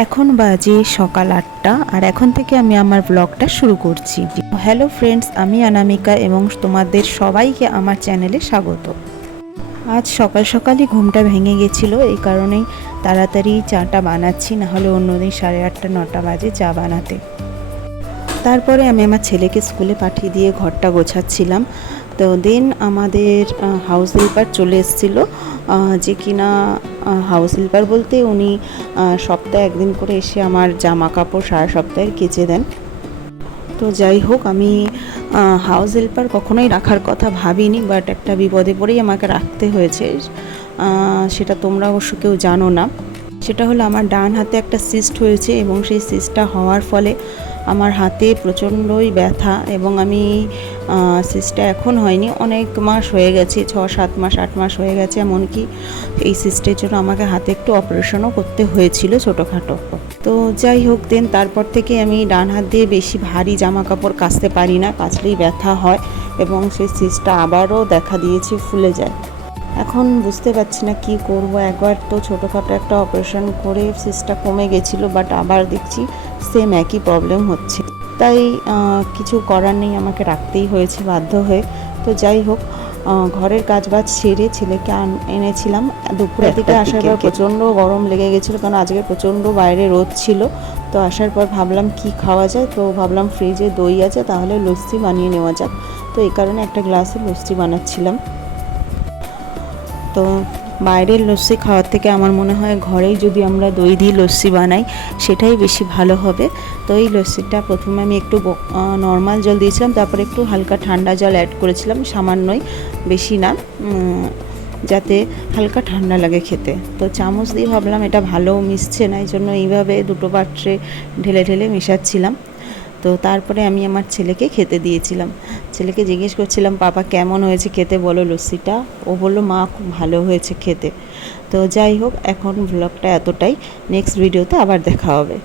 এখন বাজে সকাল 8টা আর এখন থেকে আমি আমার ব্লগটা শুরু করছি। হ্যালো ফ্রেন্ডস, আমি অনামিকা এবং তোমাদের সবাইকে আমার চ্যানেলে স্বাগত। আজ সকাল সকালই ঘুমটা ভেঙে গেছিলো, এই কারণেই তাড়াতাড়ি চাটা বানাচ্ছি, নাহলে অন্যদিন 8:30 9টা বাজে চা বানাতে। তারপরে আমি আমার ছেলেকে স্কুলে পাঠিয়ে দিয়ে ঘরটা গোছাচ্ছিলাম। তো দেন আমাদের হাউস হেল্পার চলে এসেছিলো, যে কিনা হাউস হেল্পার বলতে উনি সপ্তাহে একদিন করে এসে আমার জামা কাপড় সারা সপ্তাহের কেচে দেন। তো যাই হোক, আমি হাউস হেল্পার কখনোই রাখার কথা ভাবিনি, বাট একটা বিপদে পড়েই আমাকে রাখতে হয়েছে। সেটা তোমরা অবশ্য কেউ জানো না। সেটা হলো আমার ডান হাতে একটা সিস্ট হয়েছে এবং সেই সিস্টটা হওয়ার ফলে আমার হাতে প্রচণ্ডই ব্যথা, এবং আমি সিস্টটা এখন হয়নি, অনেক মাস হয়ে গেছে, 6 7 মাস 8 মাস হয়ে গেছে। এমনকি এই সিস্টের জন্য আমাকে হাতে একটু অপারেশনও করতে হয়েছিল ছোটোখাটো। তো যাই হোক, দেন তারপর থেকে আমি ডান হাত দিয়ে বেশি ভারী জামা কাপড় কাচতে পারি না, কাচলেই ব্যথা হয় এবং সেই সিস্টটা আবারও দেখা দিয়েছে, ফুলে যায়। এখন বুঝতে পারছি না কি করব। একবার তো ছোটোখাটো একটা অপারেশন করে সিস্টটা কমে গেছিলো, বাট আবার দেখছি সেম একই প্রবলেম হচ্ছে। তাই কিছু করার নেই, আমাকে রাখতেই হয়েছে বাধ্য হয়ে। তো যাই হোক, ঘরের কাজবাজ সেরে ছেলেকে এনেছিলাম। দুপুরের দিকে আসার পর প্রচণ্ড গরম লেগে গেছিলো, কারণ আজকে প্রচণ্ড বাইরে রোদ ছিল। তো আসার পর ভাবলাম কি খাওয়া যায়, তো ভাবলাম ফ্রিজে দই আছে, তাহলে লস্যি বানিয়ে নেওয়া যাক। তো এই কারণে একটা গ্লাসে লস্যি বানাচ্ছিলাম। তো বাইরের লস্যি খাওয়ার থেকে আমার মনে হয় ঘরেই যদি আমরা দই দিয়ে লস্যি বানাই সেটাই বেশি ভালো হবে। তো এই লস্যিটা প্রথমে আমি একটু নর্মাল জল দিয়েছিলাম, তারপরে একটু হালকা ঠান্ডা জল অ্যাড করেছিলাম, সামান্যই, বেশি না, যাতে হালকা ঠান্ডা লাগে খেতে। তো চামচ দিয়ে ভাবলাম এটা ভালো মিশছে না, এই জন্য এইভাবে দুটো পাত্রে ঢেলে ঢেলে মেশাচ্ছিলাম। তো তারপরে আমি আমার ছেলেকে খেতে দিয়েছিলাম। ছেলেকে জিজ্ঞেস করছিলাম, পাপা কেমন হয়েছে খেতে বলো লস্যিটা? ও বললো, মা খুব ভালো হয়েছে খেতে। তো যাই হোক, এখন ব্লগটা এতটাই, নেক্সট ভিডিওতে আবার দেখা হবে।